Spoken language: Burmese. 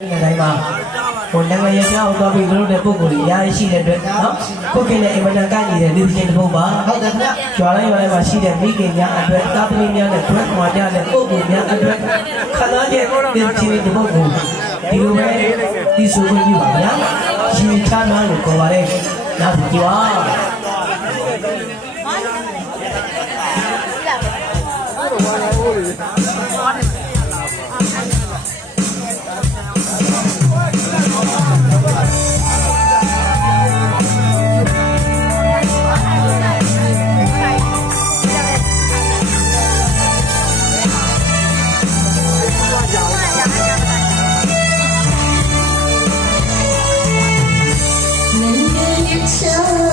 တိုင်းမှာဟိုနိုင်ငံရေးကြောင်းသွားပြီးတို့တဲ့ပုံကိုအများကြီးရှိတဲ့အတွက်နော်ကိုကင်းနဲ့အင်မတန်ကနေတဲ့လူချင်းတစ်ပုဒ်ပါဟုတ်တယ်ခင်ဗျာကျွာတိုင်းမှာရှိတဲ့မိခင်များအတွက်သားသမီးများနဲ့တွဲခွာကြတဲ့ပုံကိုများအတွက်ခဏချင်းဒီချင်းတစ်ပုဒ်ကိုဒီလိုပဲဒီဆိုခွင့်ပြုပါဗျာရှင်ချမ်းသာလို့ခေါ်ပါတယ်နောက်ကြွားYou're